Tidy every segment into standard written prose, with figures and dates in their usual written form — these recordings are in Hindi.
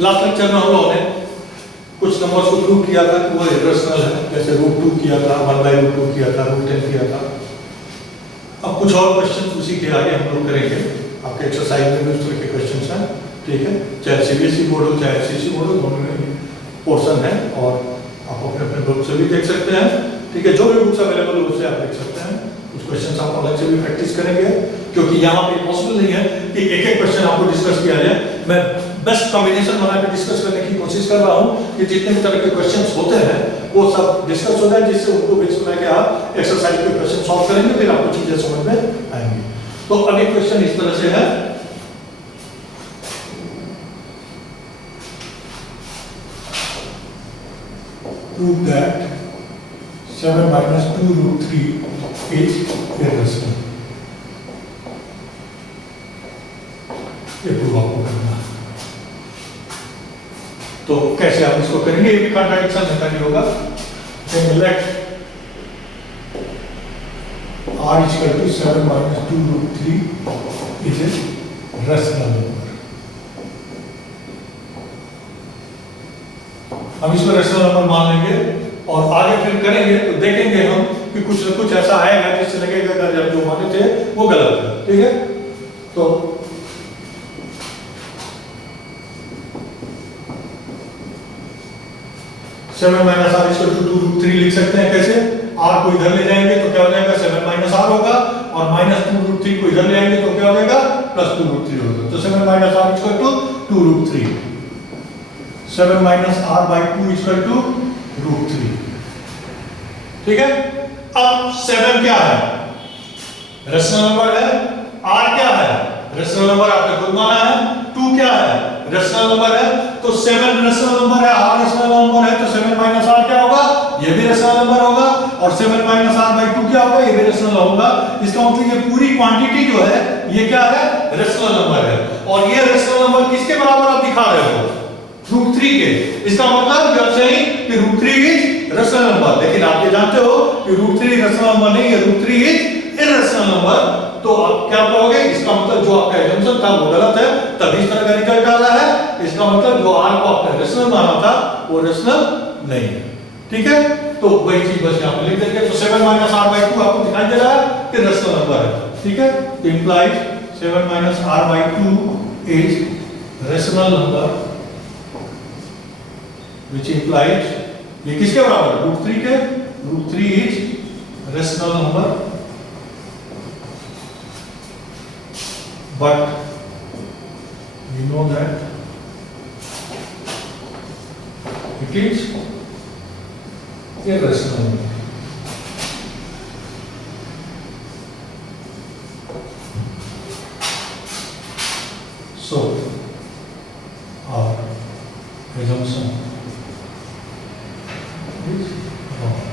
लास्ट लेक्चर में हम लोगों ने कुछ नंबर्स को प्रूव किया था कि वो इरेशनल है, जैसे √2 किया था, 1/√2 किया था, √10 किया था। अब कुछ और क्वेश्चन उसी के आगे हम लोग करेंगे। आपके एक्सरसाइज में भी उस तरह के क्वेश्चन हैं, ठीक है, चाहे सीबीएसई बोर्ड हो चाहे एससीसी बोर्ड हो, दोनों में पोर्शन है और आप अपने अपने बुक से भी देख सकते हैं, ठीक है, जो भी बुक्स अवेलेबल हो उससे आप देख सकते हैं। कुछ क्वेश्चन आप अलग से भी प्रैक्टिस करेंगे, क्योंकि यहाँ पे पॉसिबल नहीं है कि एक एक क्वेश्चन आपको डिस्कस किया जाए। मैं बेस्ट कॉम्बिनेशन बना के डिस्कस करने की कोशिश कर रहा हूँ कि जितने भी तरह के क्वेश्चंस होते हैं वो सब डिस्कस हो जाए, जिससे उनको बेस बना के आप एक्सरसाइज के क्वेश्चन सॉल्व करेंगे, फिर आपको चीजें समझ में आएंगी। तो अभी क्वेश्चन इस तरह से है, prove that 7 minus 2√3 is irrational। ये प्रूव आपको करना है। तो कैसे आप इसको करेंगे, ये कॉन्ट्राडिक्शन मेथड ही होगा। Let r = 7 minus 2√3 is a rational number। हम इसको रैशनल नंबर मान लेंगे और आगे फिर करेंगे तो देखेंगे हम कि कुछ न कुछ ऐसा आएगा जिससे लगेगा कि जब जो माने थे वो गलत है, ठीक है। तो सेवन माइनस r = 2√3 लिख सकते हैं। कैसे, r को इधर ले जाएंगे तो क्या हो जाएगा, 7 - r होगा, और -2√3 को इधर ले आएंगे तो क्या हो जाएगा, +2√3 होगा। तो 7 - r = 2√3, 7 - r/2 = √3, ठीक है। अब 7 क्या है, रैशनल नंबर है, r क्या है, रैशनल नंबर आपने खुद माना है, 2 क्या है, रैशनल नंबर है। तो 7 रैशनल नंबर है, r रैशनल नंबर है, तो 7 - r क्या होगा, ये भी रैशनल नंबर होगा, और 7 - r/2 क्या होगा, ये भी रैशनल होगा। इसका मतलब ये पूरी क्वांटिटी जो है ये क्या है, रैशनल नंबर है। और ये रैशनल नंबर किसके बराबर आप दिखा रहे हो, √3 के। इसका मतलब यू आर सेइंग कि √3 इज रैशनल नंबर, लेकिन आप ये जानते हो कि √3 रैशनल नंबर नहीं है, √3 इज इररेशनल नंबर। तो आप क्या कहोगे, इसका मतलब जो आपका एजम्पशन था वो गलत है, तभी इस तरह का रिजल्ट आ रहा है। इसका मतलब जो r को आपने रैशनल माना था वो रैशनल नहीं है, ठीक है। तो वही चीज बस यहां पे लिख देंगे। तो 7 - r/2 आपको दिखाई दे रहा है कि रैशनल नंबर है, ठीक है। तो implies 7 - r/2 is rational number, which implies ये किसके बराबर है, √3 के, √3 is rational number, but we know that it is irrational number। So our assumption is wrong।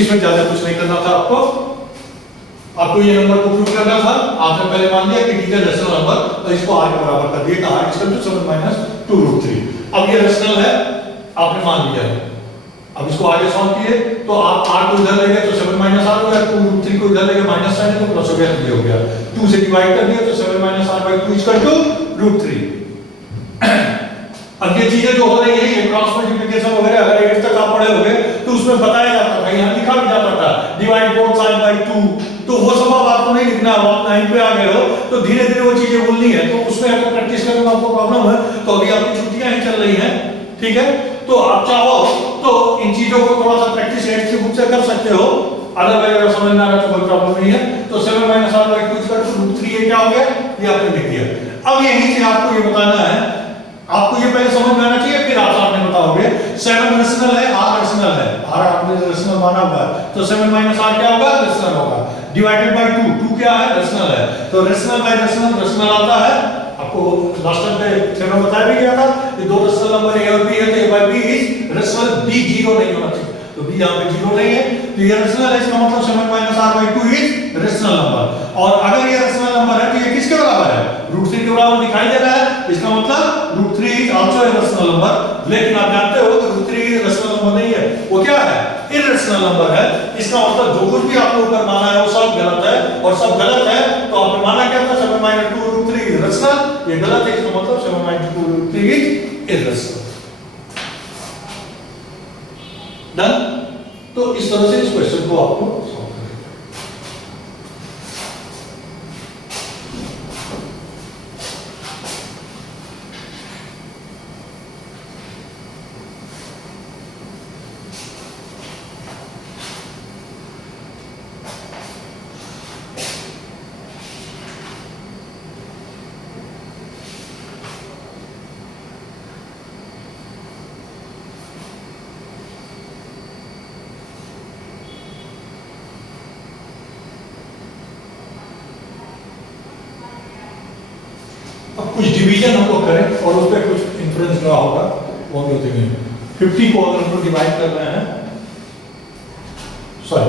इसमें ज्यादा कुछ नहीं करना था आपको ये नंबर को प्रूव करना था। आपने पहले मान लिया कि डी इज रैशनल नंबर, तो इसको r के बराबर कर दिया, r = 7 - 2√3। अब ये रैशनल है, आपने मान लिया है। अब इसको आगे सॉल्व किए तो आप r को इधर ले गए तो 7 - r हो गया, 2√3 को इधर ले गए माइनस साइन तो प्लस हो गया, ये हो गया। 2 से डिवाइड कर दिया तो 7 - r/2 = √3। अब ये चीजें जो हो रही है, ये क्रॉस मल्टीप्लिकेशन वगैरह अगर 8 तक आप पढ़े होंगे तो उसमें बताया जाता था, यहां लिखा भी जाता था डिवाइड बोथ साइड बाय 2। तो वो सब अब आपको नहीं लिखना है, आप 9 पे आ गए हो तो धीरे धीरे वो चीजें भूलनी है। तो उसमें अगर प्रैक्टिस करने में आपको प्रॉब्लम है तो अभी आपकी छुट्टियां ही चल रही हैं, ठीक है। तो आप चाहो तो इन चीजों को थोड़ा सा प्रैक्टिस एड की बुक से कर सकते हो, अदरवाइज अगर समझ में आ रहा तो कोई प्रॉब्लम नहीं है। तो 7 - r/2 = √3, ये क्या हो गया, ये आपने लिख दिया। अब यहीं से आपको ये बताना है, आपको ये पहले समझ में आना चाहिए, फिर आप सामने बताओगे। 7 रैशनल है, r रैशनल है, r आपने रैशनल माना हुआ है, तो 7 - r क्या होगा, रैशनल होगा, डिवाइडेड बाय 2, 2 क्या है, रैशनल है। तो रैशनल बाय रैशनल, रैशनल आता है। आपको लास्ट टाइम पे थ्योरम बताया भी गया था कि दो रैशनल नंबर a और b है तो a by b is rational, b 0 नहीं होना चाहिए, तो b यहां पे 0 नहीं है, तो ये रैशनल है। इसका मतलब 7 - r/2 इज रैशनल नंबर। और अगर ये रैशनल नंबर है तो ये किसके बराबर है, √3 के बराबर दिखाई दे रहा है, इसका मतलब √3 is also a rational number. लेकिन आप जानते हो कि √3 रैशनल नंबर नहीं है, वो क्या है? इररेशनल नंबर है। इसका मतलब जो कुछ भी आपने ऊपर माना है वो सब गलत है, और सब गलत है तो आपने माना क्या था? 7 - 2√3 इज रैशनल। ये गलत है, इसका मतलब 7 - 2√3 इज इररेशनल। डन। तो इस तरह से इस क्वेश्चन को आपको सॉल्व करना है। अब कुछ डिवीजन हम लोग करें और उस पर कुछ इंफ्लुएंस रहा होगा, वो हम लोग देखेंगे। 50 को अगर हम लोग डिवाइड कर रहे हैं, सॉरी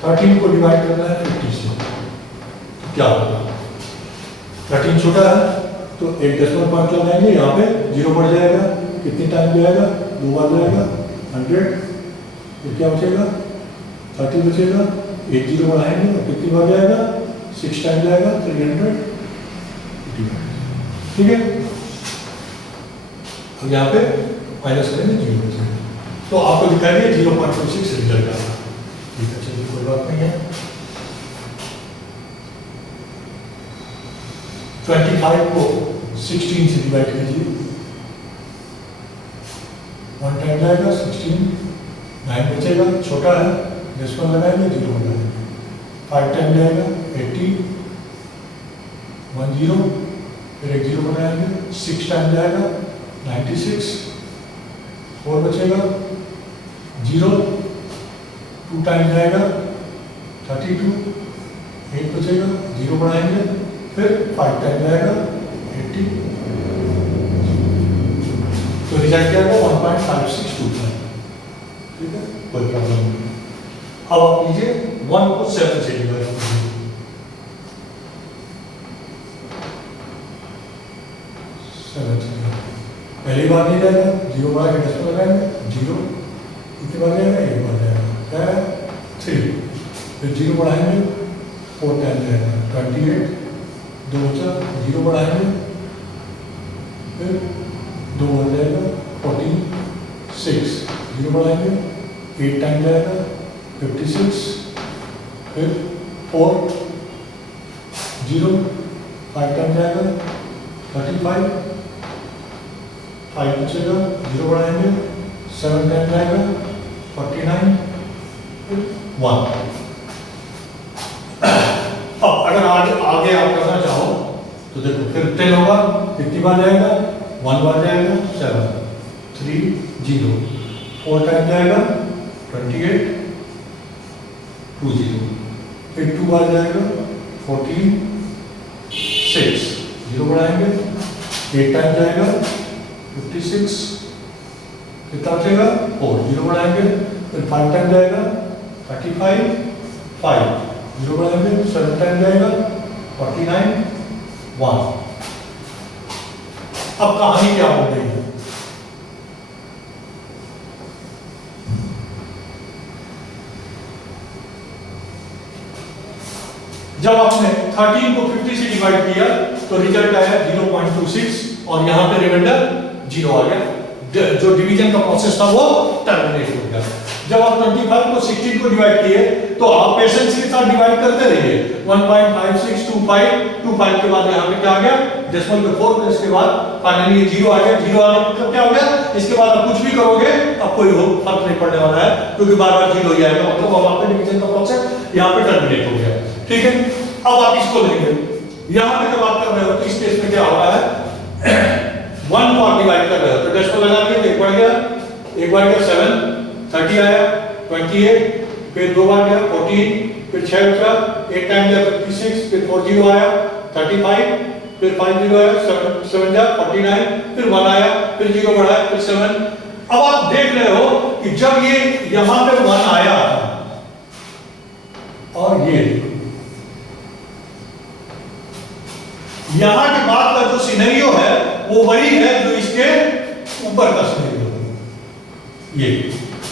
13 को डिवाइड करना है 50 से, तो क्या होगा? 13 छोटा है तो एक डेसिमल पॉइंट लगाएंगे, यहाँ पे 0 बढ़ जाएगा। कितनी टाइम जाएगा? 2 बार जाएगा, 100। फिर क्या बचेगा? 30 बचेगा। एक 0 बढ़ाएंगे और कितनी बार जाएगा? 6 टाइम जाएगा, 300। ठीक है। अब यहाँ पे माइनस करेंगे 0 बचेगा, तो आपको दिखाएंगे 0.26 रिजल्ट आएगा। ठीक है, चलिए कोई बात नहीं है। 25 को 16 से डिवाइड कीजिए, 1 टाइम जाएगा, 16, 9 बचेगा, छोटा है, डेसिमल लगाएंगे, 0 लगाएंगे। 5 टाइम जाएगा, 80, 1 0, फिर एक 0 बनाएंगे, 6 टाइम जाएगा, 96, 4 बचेगा, 0, 2 टाइम जाएगा, 32, 8 बचेगा, 0 बनाएंगे, फिर 5 टाइम जाएगा, 80, तो रिजल्ट क्या होगा? 1.562। ठीक है, कोई प्रॉब्लम नहीं। अब आप लीजिए 1 को 7 से डिवाइड कीजिए। पहली बार नहीं जाएगा, 0 बढ़ा के डेसिमल लगाएंगे, 0। कितनी बार जाएगा? 1 बार जाएगा, क्या है? 3। फिर 0 बढ़ाएंगे, 4 टाइम जाएगा, 28, 2 बचा, 0 बढ़ाएंगे, फिर 2 हो जाएगा, 46, 0 बढ़ाएंगे, 8 टाइम जाएगा, 56, फिर 4, 0, 5 टाइम जाएगा, 35, 5 बचेगा, 0 बढ़ाएंगे, 7 टाइम जाएगा, 49, 1। अब अगर आगे आप करना चाहो तो देखो, फिर 10 होगा, कितनी बार जाएगा? 1 बार जाएगा, 7, 3, 0, 4 टाइम जाएगा, 28, 2 0, फिर 2 बार जाएगा, 14, 6, 0 बढ़ाएंगे, 8 टाइम जाएगा, 56, कितना बचेगा? 4, 0 बढ़ाएंगे, फिर 5 टाइम जाएगा, 35, 5, 0 बढ़ाएंगे, 7 टाइम जाएगा, 49, 1। अब कहानी क्या हो गई है? जब आपने 13 को 50 से डिवाइड किया तो रिजल्ट आया 0.26 और यहां पे रिमाइंडर 0 आ गया। जो डिवीजन का प्रोसेस था वो टर्मिनेट हो गया। जब आप 25 को 16 को डिवाइड किए तो आप पेशेंस के साथ डिवाइड करते रहिए। 1.5625 के बाद यहाँ पे क्या आ गया? डेसिमल में 4, इसके बाद फाइनली 0 आ गया। 0 आने का मतलब क्या हो गया? इसके बाद आप कुछ भी करोगे अब कोई फर्क नहीं पड़ने वाला है, क्योंकि बार-बार 0 ही आएगा। मतलब अब आपका डिवीजन का प्रोसेस यहाँ पे टर्मिनेट हो गया। ठीक है, अब आप इसको लेंगे। यहाँ पे जब आप कर रहे हो तो इस केस में क्या हो रहा है? 1 को आप डिवाइड कर रहे हो तो डेसिमल लगा के एक बढ़ गया, 7, 30 आया, 28, फिर 2 बार गया 14, फिर 6 बचा, 1 टाइम गया 56, फिर 4 0 आया 35, फिर 5 0 आया 7 जा 49, फिर 1 आया, फिर 0 बढ़ाया, फिर 7। अब आप देख रहे हो कि जब ये यहां पे 1 आया और ये यहां के बाद का जो सीनरी वो वही है जो इसके ऊपर का सिनेरियो है। ये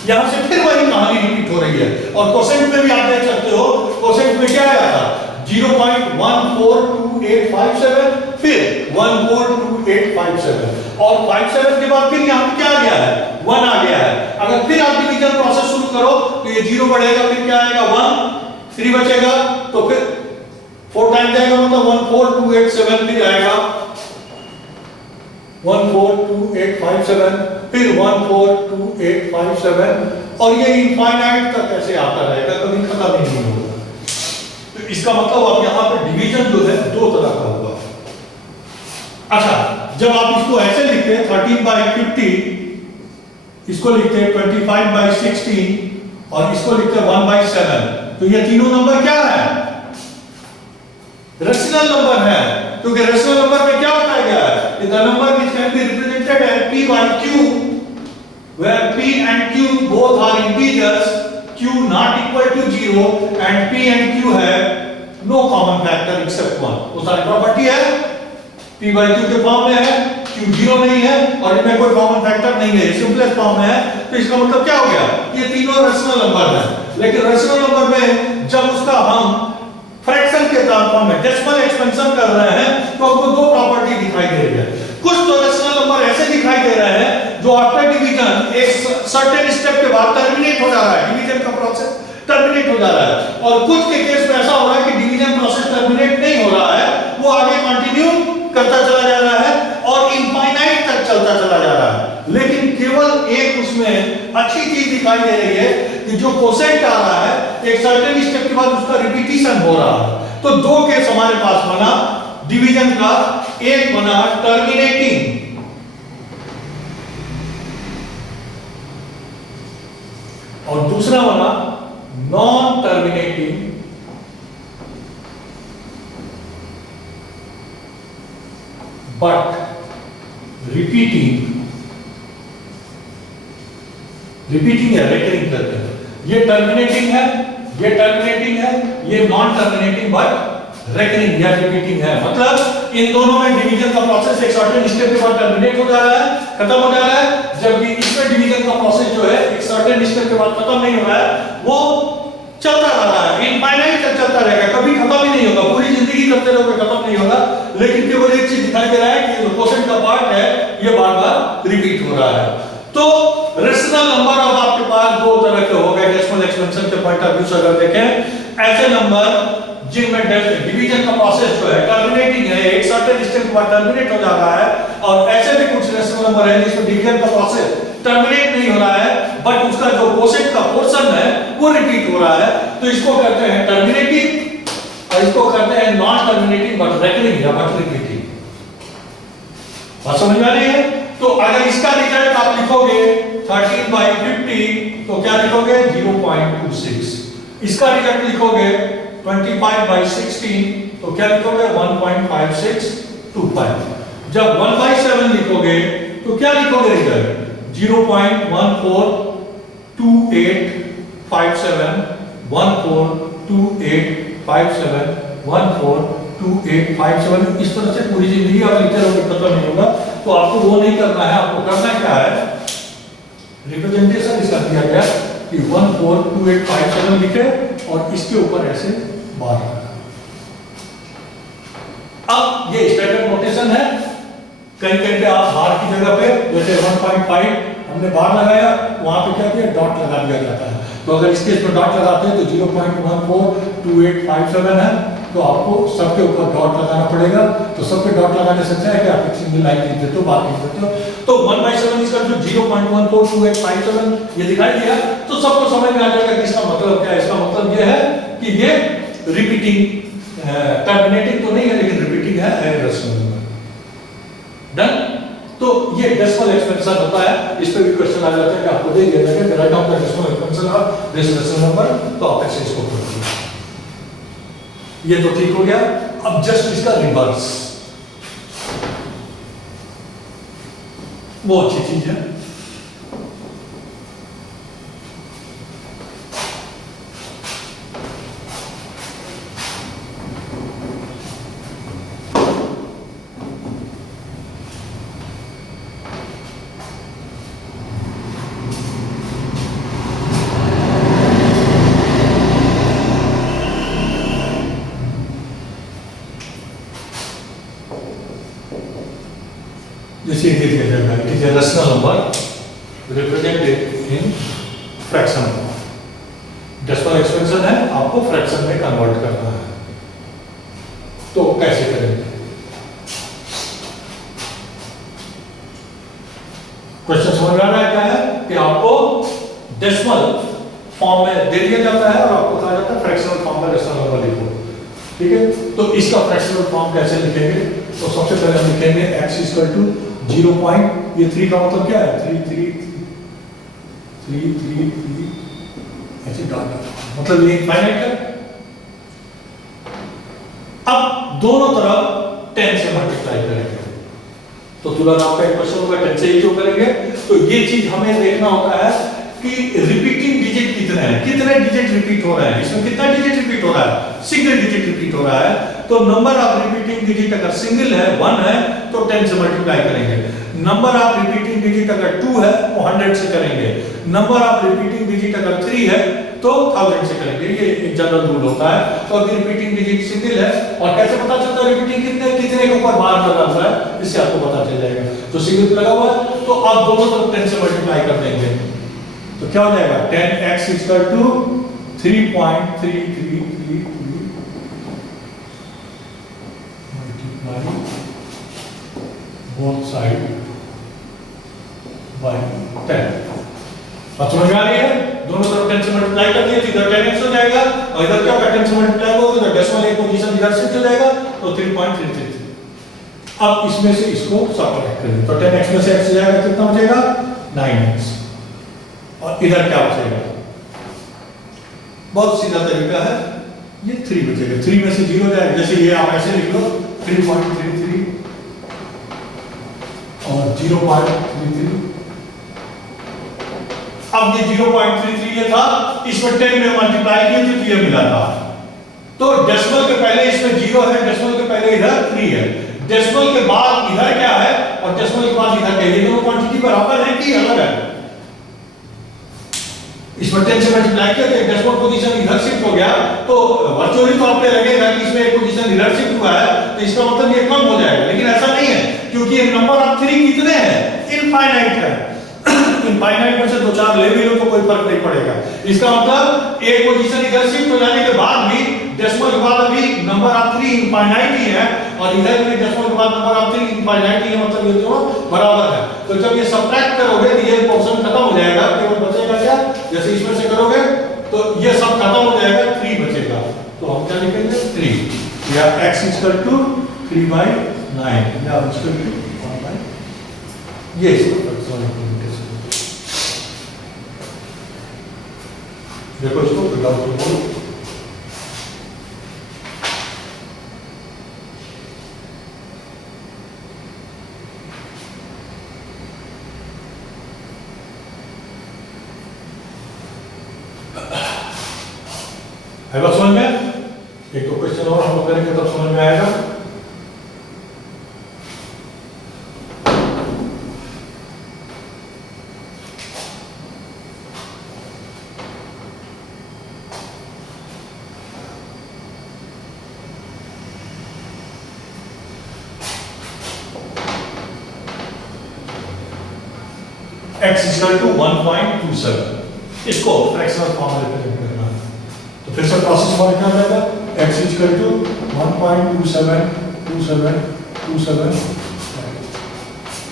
यहां से फिर वही कहानी रिपीट हो रही है। और कोसेंट में भी आप देख सकते हो, कोसेंट में क्या आया था 0.142857, फिर 142857 और 57 के बाद फिर यहां पे क्या आ गया है 1 आ गया है। अगर फिर आप डिवीजन प्रोसेस शुरू करो तो ये 0 बढ़ेगा, फिर क्या आएगा 1, 3 बचेगा, तो फिर 4 टाइम जाएगा, मतलब 14287 फिर आएगा 14287, फिर 14287 और ये इनफाइनाइट तक ऐसे आता रहेगा, कभी खत्म ही नहीं होगा। तो इसका मतलब अब यहां पे डिवीजन जो है दो तरह का होगा। अच्छा, जब आप इसको ऐसे लिखते हैं 13/50, इसको लिखते हैं 25/16 और इसको लिखते हैं 1/7, तो ये तीनों नंबर क्या है रेशनल नंबर है, क्योंकि रेशनल नंबर में क्या बताया गया है the number which can be represented as p by q where p and q both are integers, q not equal to 0 and p and q have no common factor except 1। वो सारी प्रॉपर्टी है p by q के फॉर्म में है, q 0 नहीं है और इनमें कोई कॉमन फैक्टर नहीं है, सिंपलेस्ट फॉर्म में है। तो इसका मतलब क्या हो गया, ये तीनों रेशनल नंबर है। लेकिन रेशनल नंबर में जब उसका हम फ्रैक्शन के फॉर्म में डेसिमल एक्सपेंशन कर रहे हैं तो आपको दो प्रॉपर्टी दिखाई दे रही है। कुछ तो रेशनल नंबर ऐसे दिखाई दे रहे हैं जो आफ्टर डिवीजन एक सर्टेन स्टेप के बाद टर्मिनेट हो जा रहा है, डिवीजन का प्रोसेस टर्मिनेट हो जा रहा है। और कुछ के केस में ऐसा हो रहा है कि डिवीजन प्रोसेस टर्मिनेट नहीं हो रहा है, वो आगे कंटिन्यू करता चला जा रहा है और इनफाइनाइट तक चलता चला जा रहा है। लेकिन केवल एक उसमें अच्छी चीज दिखाई दे रही है कि जो कोसेंट आ रहा है एक सर्टेन स्टेप के बाद उसका रिपीटिशन हो रहा है। तो दो केस हमारे पास बना डिवीजन का, एक बना टर्मिनेटिंग और दूसरा बना नॉन टर्मिनेटिंग बट रिपीटिंग या रेकरिंग करते हैं। ये टर्मिनेटिंग है, ये टर्मिनेटिंग है, ये नॉन टर्मिनेटिंग बट रेकरिंग या रिपीटिंग है। मतलब इन दोनों में डिवीजन का प्रोसेस एक सर्टेन स्टेप के बाद टर्मिनेट हो जा रहा है, खत्म हो जा रहा है, जबकि इसमें डिवीजन का प्रोसेस जो है एक सर्टेन स्टेप के बाद खत्म नहीं हो रहा है, वो चलता रहा है, इनफाइनाइट तक चलता रहेगा, कभी खत्म ही नहीं होगा, पूरी जिंदगी करते रहोगे खत्म नहीं होगा। लेकिन केवल एक चीज दिखाई दे रहा है कि जो कोसेंट का पार्ट है ये बार-बार रिपीट हो रहा है। तो रेशनल नंबर अब आपके पास दो तरह के हो गए डेसिमल एक्सपेंशन के पॉइंट ऑफ व्यू से अगर देखें। ऐसे नंबर जिनमें डिवीजन का प्रोसेस जो है टर्मिनेटिंग है, एक सर्टेन स्टेप के बाद टर्मिनेट हो जा रहा है, और ऐसे भी कुछ रेशनल नंबर है जिसमें डिवीजन का प्रोसेस टर्मिनेट नहीं हो रहा है बट उसका जो कोसेंट का पोर्शन है वो रिपीट हो रहा है। तो इसको कहते हैं टर्मिनेटिंग और इसको कहते हैं नॉन टर्मिनेटिंग बट रेकरिंग या बट रिपीटिंग। बात समझ में आ रही है? तो अगर इसका रिजल्ट आप लिखोगे 13/50 तो क्या लिखोगे 0.26। इसका रिजल्ट लिखोगे 25/16 तो क्या लिखोगे 1.5625। जब 1/7 लिखोगे तो क्या लिखोगे रिजल्ट 0.142857 142857 142857। इस तरह से पूरी जिंदगी आप लिखते रहोगे, खत्म नहीं होगा। तो आपको वो नहीं करना है, आपको करना क्या है रिप्रेजेंटेशन इसका दिया गया कि 142857 लिखे और इसके ऊपर ऐसे बार रखा। अब ये स्टैंडर्ड नोटेशन है, कहीं कहीं पे आप बार की जगह पे जैसे 1.5 हमने बार लगाया, वहां पे क्या किया डॉट लगा दिया जाता है। तो अगर इस केस में डॉट लगाते हैं तो 0.142857 है, तो आपको सबके ऊपर डॉट लगाना पड़ेगा। तो सब पे डॉट लगाने से अच्छा है कि आप एक सिंगल लाइन लिख देते हो, बात लिख देते हो। तो 1/7 इसका जो 0.142857 ये दिखाई दिया तो सबको समझ में आ जाएगा कि इसका मतलब क्या है। इसका मतलब ये है कि ये रिपीटिंग टर्मिनेटिंग तो नहीं है लेकिन रिपीटिंग है रेशनल नंबर। डन। तो ये डेसिमल एक्सपेंशन होता है, इस पे भी क्वेश्चन आ जाता है कि आपको दे दिया जाएगा कि write down the decimal expansion of this rational number, तो आप ऐसे इसको करोगे। ये तो ठीक हो गया। अब जस्ट इसका रिवर्स, वो अच्छी चीज है। जैसे ये दिया जाएगा, it is a rational number represented in fraction form. Decimal expansion है, आपको फ्रैक्शन में कन्वर्ट करना है, तो कैसे करेंगे? क्वेश्चन समझ आ रहा है क्या है कि आपको डेसिमल फॉर्म में दे दिया जाता है और आपको कहा जाता है फ्रैक्शनल फॉर्म में रेशनल नंबर लिखो, ठीक है? तो इसका फ्रैक्शनल फॉर्म कैसे लिखेंगे? तो सबसे पहले हम लिखेंगे x इक्वल टू 0 पॉइंट, ये 3 का मतलब क्या है? 3 3 3 3 3 ऐसे डॉट, मतलब ये इनफाइनाइट है। अब दोनों तरफ 10 से मल्टीप्लाई करेंगे, तो तुलना आपका एक क्वेश्चन होगा 10 से ही क्यों करेंगे? तो ये चीज हमें देखना होता है कि रिपीटिंग डिजिट कितने हैं, कितने डिजिट रिपीट हो रहे हैं, इसमें कितना डिजिट रिपीट हो रहा है? सिंगल डिजिट रिपीट हो रहा है। तो नंबर ऑफ रिपीटिंग डिजिट अगर सिंगल है 1 है तो 10 से मल्टीप्लाई करेंगे। नंबर ऑफ रिपीटिंग डिजिट अगर 2 है तो 100 से करेंगे। नंबर ऑफ रिपीटिंग डिजिट अगर 3 है तो 1000 से करेंगे। ये एक जनरल रूल होता है। तो अभी रिपीटिंग डिजिट सिंगल है, और कैसे पता चलता है रिपीटिंग कितने कितने के ऊपर बार लगा हुआ है, इससे आपको पता चल जाएगा। तो सिंगल लगा हुआ है तो आप दोनों तरफ 10 से मल्टीप्लाई कर देंगे, तो क्या हो जाएगा? 10x equal to 3.3333 multiply both side by 10। बात समझ आ रही है? दोनों तरफ 10 से मल्टीप्लाई कर दिए तो इधर 10x हो जाएगा, और इधर क्या होगा? 10 से मल्टीप्लाई होगा तो डेसिमल एक पोजीशन इधर शिफ्ट हो जाएगा, तो 3.333। अब इसमें से इसको सबट्रैक्ट करें तो 10x में से x जाएगा, कितना बचेगा? 9x, और इधर क्या बचेगा? बहुत सीधा तरीका है, ये 3 बचेगा। 3 में से 0 जाएगा, जैसे ये आप ऐसे लिख लो 3.33 और 0.33। अब ये 0.33 ये था, इसमें 10 में मल्टीप्लाई किए तो ये मिला था। तो डेसिमल के पहले इसमें 0 है, डेसिमल के पहले इधर 3 है, डेसिमल के बाद इधर क्या है और डेसिमल के बाद इधर क्या है? ये दोनों क्वांटिटी बराबर है कि अलग है? इसमें 10 से मल्टीप्लाई किया तो एक डेसिमल पोजीशन इधर शिफ्ट हो गया, तो वर्चुअली तो आपको लगेगा कि इसमें एक पोजीशन इधर शिफ्ट हुआ है, तो इसका मतलब ये कम हो जाएगा, लेकिन ऐसा नहीं है, क्योंकि नंबर ऑफ 3 कितने हैं? इनफाइनाइट है। इनफाइनाइट में से 2-4 ले भी लो तो कोई फर्क नहीं पड़ेगा। इसका मतलब एक पोजीशन इधर शिफ्ट हो जाने के बाद भी डेसिमल के बाद अभी नंबर ऑफ 3 इनफाइनाइट ही है, और इधर भी डेसिमल के बाद नंबर ऑफ 3 इनफाइनाइट ही है, मतलब ये दोनों बराबर है। तो जब ये सबट्रैक्ट करोगे तो ये पोर्शन खत्म हो जाएगा, केवल बचेगा क्या? जैसे इसमें से करोगे तो ये सब खत्म हो जाएगा, 3 बचेगा। तो हम क्या लिखेंगे? 3 या x इक्वल टू 3/9 या इक्वल टू 1/, ये इसको रिप्रेजेंटेशन। देखो इसको विदाउट बोलो, है बात समझ में? एक तो क्वेश्चन और हम लोग करेंगे तब समझ में आएगा। x इक्वल टू 1.27, इसको फ्रैक्शनल फॉर्म में रिप्रेजेंट करना है, तो फिर से प्रोसेस फॉर क्या जाएगा? x इक्वल टू 1.272727,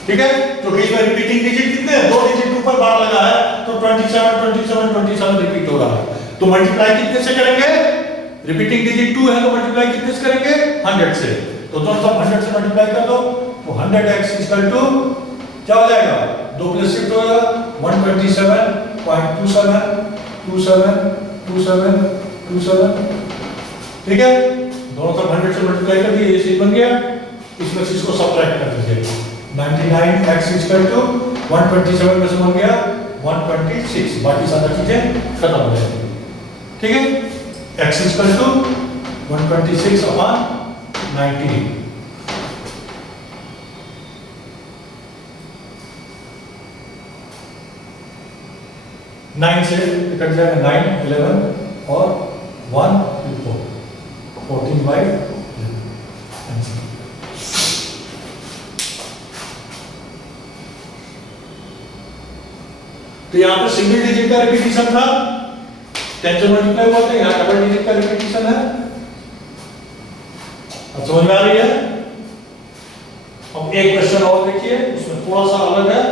ठीक है? क्योंकि इसमें रिपीटिंग डिजिट कितने हैं? 2 डिजिट ऊपर बार लगा है, तो 27 27 27 रिपीट हो रहा है। तो मल्टीप्लाई कितने से करेंगे? रिपीटिंग डिजिट 2 है तो मल्टीप्लाई कितने से करेंगे? 100 से। तो दोनों सब 100 से मल्टीप्लाई कर दो, तो 100x इक्वल टू क्या हो जाएगा? 2 प्लस शिफ्ट हो जाएगा 127.27272727, ठीक है? दोनों तरफ 100 से मल्टीप्लाई कर दिए, ये चीज बन गया। इसमें से इसको सबट्रैक्ट कर दीजिए, 99x इक्वल टू 127 में से बन गया 126, बाकी सारी चीजें खत्म हो जाएंगी, ठीक है? x इक्वल टू 126/90, नाइन से कट जाएगा 9 11 और 1 4 14/11। तो यहाँ पे सिंगल डिजिट का रिपीटिशन था, 10 से मल्टीप्लाई हुआ था, यहाँ डबल डिजिट का रिपीटिशन है। अब समझ में आ रही है? अब एक क्वेश्चन और देखिए, उसमें थोड़ा सा अलग है,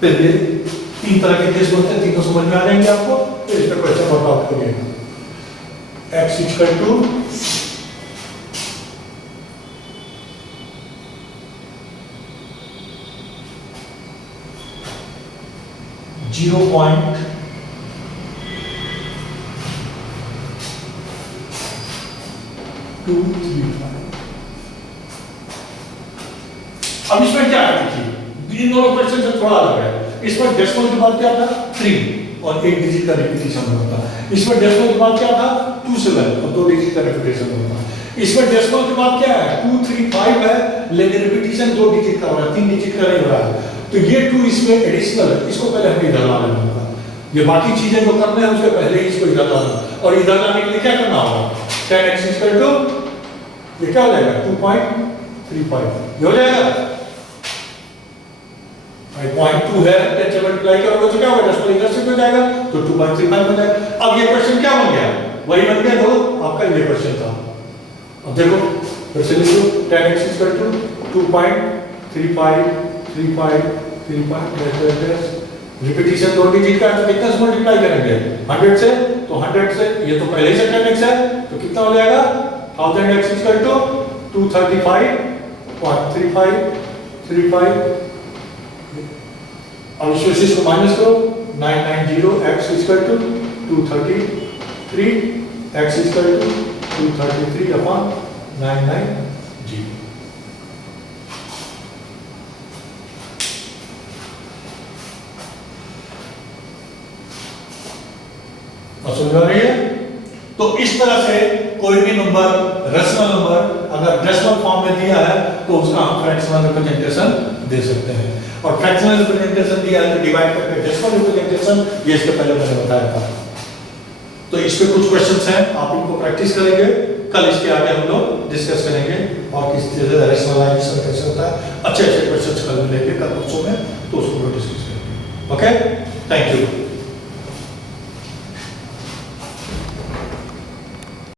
फिर ये 3 तरह के केस होते हैं, तीनों समझ में आ जाएंगे आपको, तो इस पर क्वेश्चन वर्कआउट करिएगा। x equal to 0.235। अब इसमें क्या है, देखिए इन दोनों क्वेश्चन से थोड़ा अलग है। इसमें डेसिमल के बाद क्या था 3 और 1 डिजिट का रिपीटिशन होता है। इसमें डेसिमल के बाद क्या था 27 और 2 डिजिट का रिपीटिशन होता है। इसमें डेसिमल के बाद क्या है 235 है, लेकिन रिपीटिशन 2 डिजिट का हो रहा है, 3 डिजिट का नहीं हो रहा है। तो ये 2 इसमें एडिशनल है, इसको पहले हमें इधर ला लेना होगा। ये बाकी चीजें जो करने हैं उसके पहले ही इसको इधर लाना, और इधर लाने के लिए क्या करना होगा 10x इक्वल टू ये क्या हो जाएगा 2.35, ये हो जाएगा। 0.2 है, 10 से मल्टीप्लाई करोगे तो क्या होगा, डेसिमल इधर से हो जाएगा, तो 2.35 हो जाएगा। अब ये क्वेश्चन क्या बन गया, वही बन गया जो आपका ये क्वेश्चन था। अब देखो फिर से लिखो 10x equal to 2.35 repetition 2 digit का है, तो कितना से मल्टीप्लाई करेंगे 100 से, तो 100 से ये तो पहले ही से 10x है, तो कितना हो जाएगा 1000x इक्वल टू 235.35। अब इसमें से इसको माइनस करो, 990x equal to 233, x equal to 233/990। समझ आ रही है? तो इस तरह से कोई भी नंबर रेशनल नंबर अगर डेसिमल फॉर्म में दिया है तो उसका हम फ्रैक्शनल रिप्रेजेंटेशन दे सकते हैं, और फ्रैक्शनल रिप्रेजेंटेशन दिया है तो डिवाइड करके डेसिमल रिप्रेजेंटेशन, ये इसके पहले मैंने बताया था। तो इस पे कुछ क्वेश्चंस हैं, आप इनको प्रैक्टिस करेंगे, कल इसके आगे हम लोग डिस्कस करेंगे और किस तरह से रैशनलाइजेशन कैसे होता है। अच्छे क्वेश्चंस कल मिलेंगे कल परसों में, तो उसको डिस्कस करेंगे। Okay, thank you.